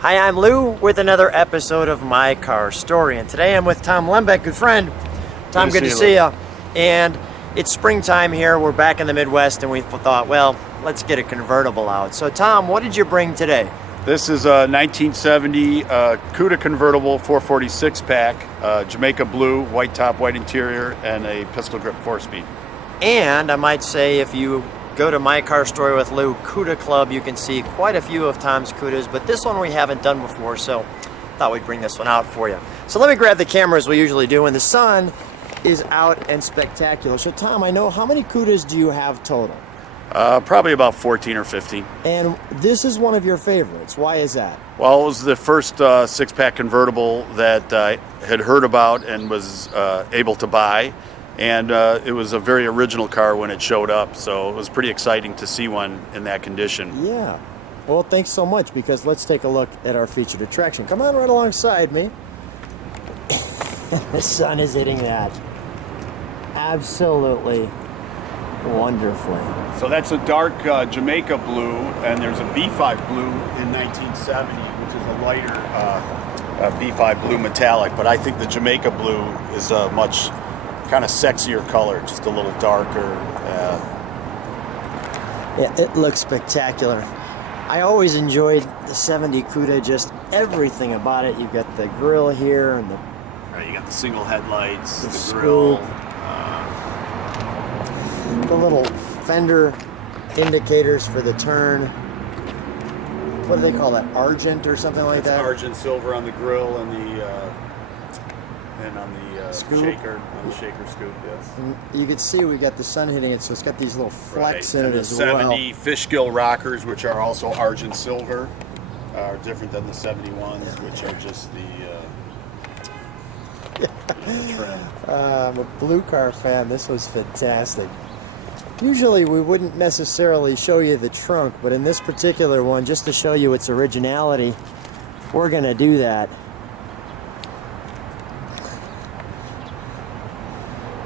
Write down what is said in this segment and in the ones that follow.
Hi, I'm Lou with another episode of My Car Story, and today I'm with Tom Lembeck, good friend. Tom, good to see you. And it's springtime here. We're back in the Midwest, and we thought, well, let's get a convertible out. So, Tom, what did you bring today? This is a 1970 Cuda Convertible 446 pack, Jamaica Blue, white top, white interior, and a pistol grip 4-speed. And I might say, if you go to My Car Story with Lou Cuda Club, you can see quite a few of Tom's Cudas, but this one we haven't done before, so thought we'd bring this one out for you. So let me grab the camera as we usually do, and the sun is out and spectacular. So Tom, I know, how many Cudas do you have total? Probably about 14 or 15. And this is one of your favorites. Why is that? Well, it was the first six-pack convertible that I had heard about and was able to buy. And it was a very original car when it showed up, so it was pretty exciting to see one in that condition. Yeah. Well, thanks so much, because let's take a look at our featured attraction. Come on right alongside me. The sun is hitting that absolutely wonderfully. So that's a dark Jamaica Blue, and there's a B5 Blue in 1970, which is a lighter B5 Blue metallic. But I think the Jamaica Blue is a much kind of sexier color, just a little darker. Yeah, it looks spectacular. I always enjoyed the 70 Cuda, just everything about it. You've got the grill here and the... Right, you got the single headlights, the grill. The little fender indicators for the turn. What do they call that? Argent or something like that? Argent silver on the grill and on the scoop. shaker, on the shaker scoop, yes. And you can see we got the sun hitting it, so it's got these little flecks in it the as well. 70 fishgill rockers, which are also argent silver, are different than the 71s, which are just the trim. I'm a blue car fan. This was fantastic. Usually we wouldn't necessarily show you the trunk, but in this particular one, just to show you its originality, we're gonna do that.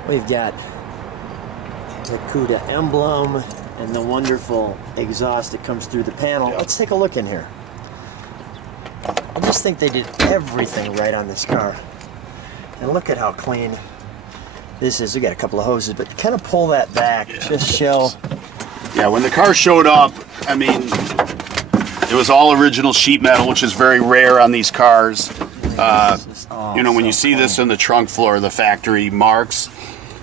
We've got the Cuda emblem and the wonderful exhaust that comes through the panel. Yep. Let's take a look in here. I just think they did everything right on this car. And look at how clean this is. We got a couple of hoses, but kind of pull that back, just show. Yeah, when the car showed up, I mean, it was all original sheet metal, which is very rare on these cars. You know, when you see this in the trunk floor, the factory marks,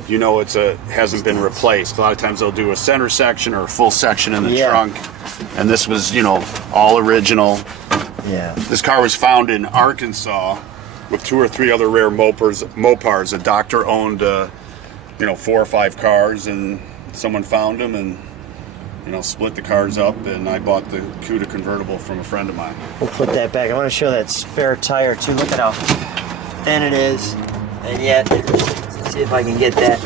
you know hasn't been replaced. A lot of times they'll do a center section or a full section in the trunk, and this was, you know, all original. Yeah. This car was found in Arkansas with 2 or 3 other rare Mopars. A doctor owned, you know, 4 or 5 cars, and someone found them and, you know, split the cars up, and I bought the Cuda convertible from a friend of mine. We'll put that back. I want to show that spare tire too. Look at how thin it is, and yet, let's see if I can get that.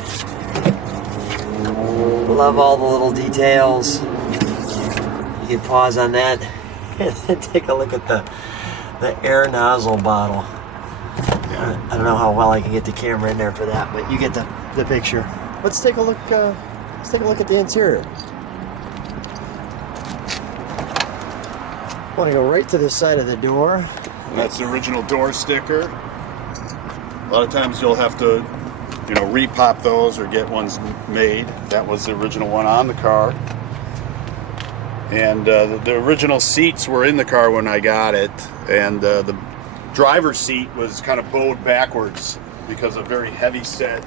Love all the little details. You can pause on that and then take a look at the air nozzle bottle. I don't know how well I can get the camera in there for that, but you get the picture. Let's take a look. Let's take a look at the interior. I want to go right to the side of the door. And that's the original door sticker. A lot of times you'll have to, you know, repop those or get ones made. That was the original one on the car. And the original seats were in the car when I got it, and the driver's seat was kind of bowed backwards because a very heavy set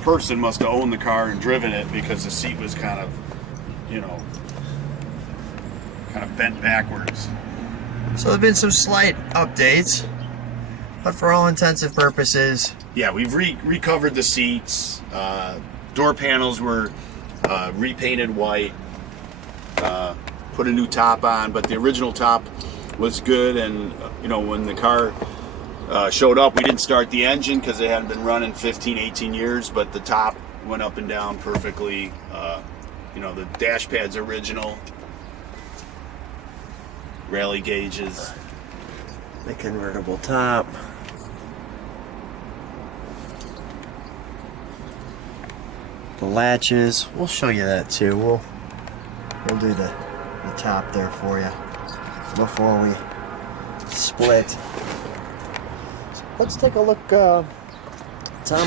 person must have owned the car and driven it, because the seat was kind of, you know, kind of bent backwards. So there have been some slight updates, but for all intents and purposes, yeah, we've recovered the seats. Door panels were repainted white, put a new top on, but the original top was good. And you know, when the car showed up, we didn't start the engine because it hadn't been running 15-18 years, but the top went up and down perfectly. You know, the dash pad's original, rally gauges, the convertible top, the latches. We'll show you that too. We'll do the top there for you. before we split. Let's take a look, Tom,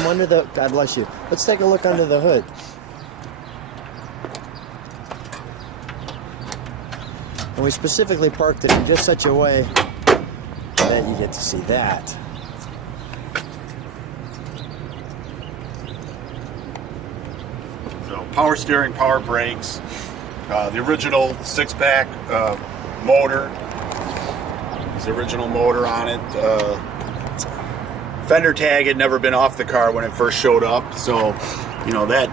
under the, God bless you. Let's take a look under the hood. And we specifically parked it in just such a way that you get to see that. So power steering, power brakes, the original 6-pack motor. It's the original motor on it. Fender tag had never been off the car when it first showed up, so you know that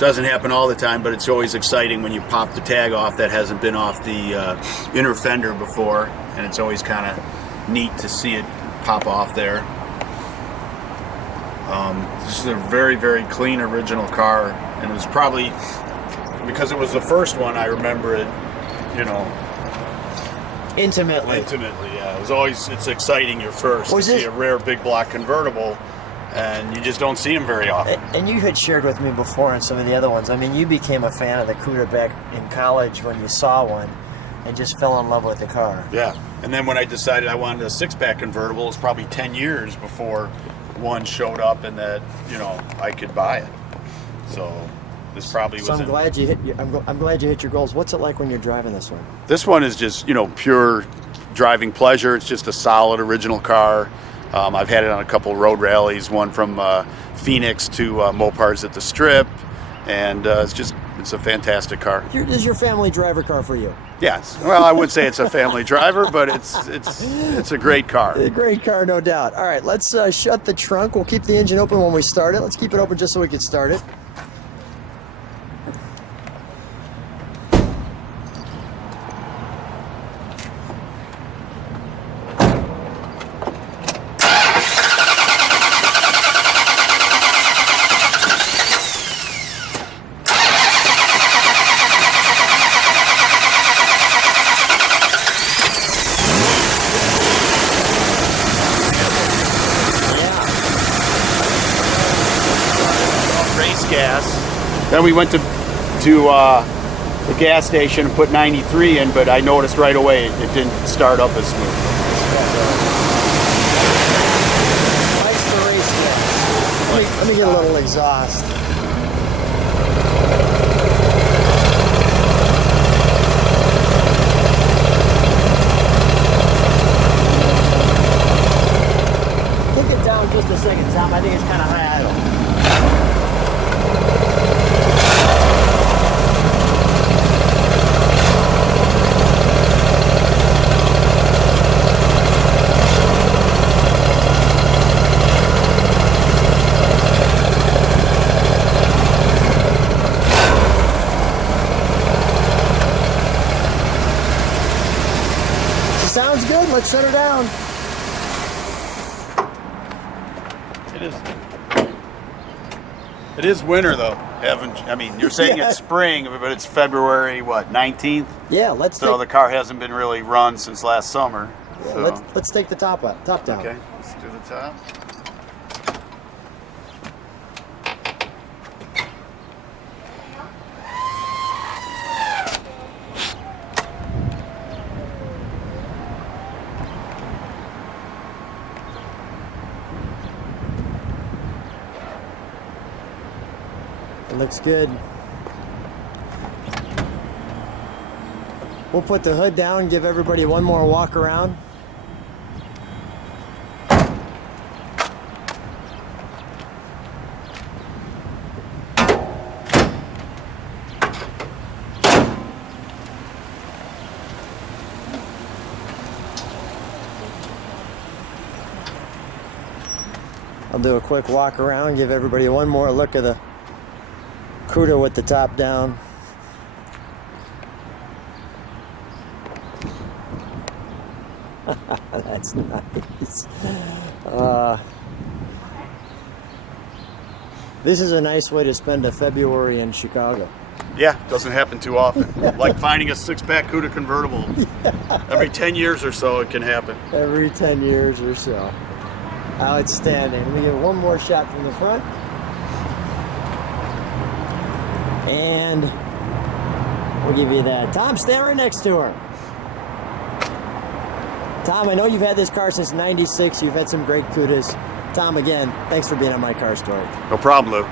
doesn't happen all the time, but it's always exciting when you pop the tag off that hasn't been off the inner fender before, and it's always kind of neat to see it pop off there. This is a very, very clean original car, and it was probably because it was the first one. I remember it, you know, Intimately. yeah. It's exciting. You're first to see a rare big block convertible, and you just don't see them very often. And you had shared with me before on some of the other ones. I mean, you became a fan of the Cuda back in college when you saw one and just fell in love with the car. Yeah. And then when I decided I wanted a 6-pack convertible, it was probably 10 years before one showed up and that, you know, I could buy it. So this probably was. So I'm glad you hit. I'm glad you hit your goals. What's it like when you're driving this one? This one is just, you know, pure driving pleasure. It's just a solid original car. I've had it on a couple road rallies, one from Phoenix to Mopars at the Strip, and it's a fantastic car. This is your family driver car for you. Yes. Well, I wouldn't say it's a family driver, but it's a great car. A great car, no doubt. All right, let's shut the trunk. We'll keep the engine open when we start it. Let's keep it open just so we can start it. Gas. Then we went to the gas station and put 93 in, but I noticed right away it didn't start up as smooth. Nice for race gas. Let me get a little exhaust. Click it down just a second, Tom. I think it's kind of high idle. Sounds good. Let's shut her down. It is winter though. I mean, you're saying it's spring, but it's February, what, 19th? Yeah, So the car hasn't been really run since last summer. Yeah, so. let's take the top down. Okay, let's do the top. It looks good. We'll put the hood down, give everybody one more walk around. I'll do a quick walk around, give everybody one more look at the Cuda with the top down. That's nice. This is a nice way to spend a February in Chicago. Yeah, doesn't happen too often. Like finding a 6-pack Cuda convertible. Every 10 years or so it can happen. Every 10 years or so. Outstanding. Let me get one more shot from the front. And we'll give you that. Tom, stand right next to her. Tom, I know you've had this car since '96. You've had some great Cudas. Tom, again, thanks for being on My Car Story. No problem, Lou.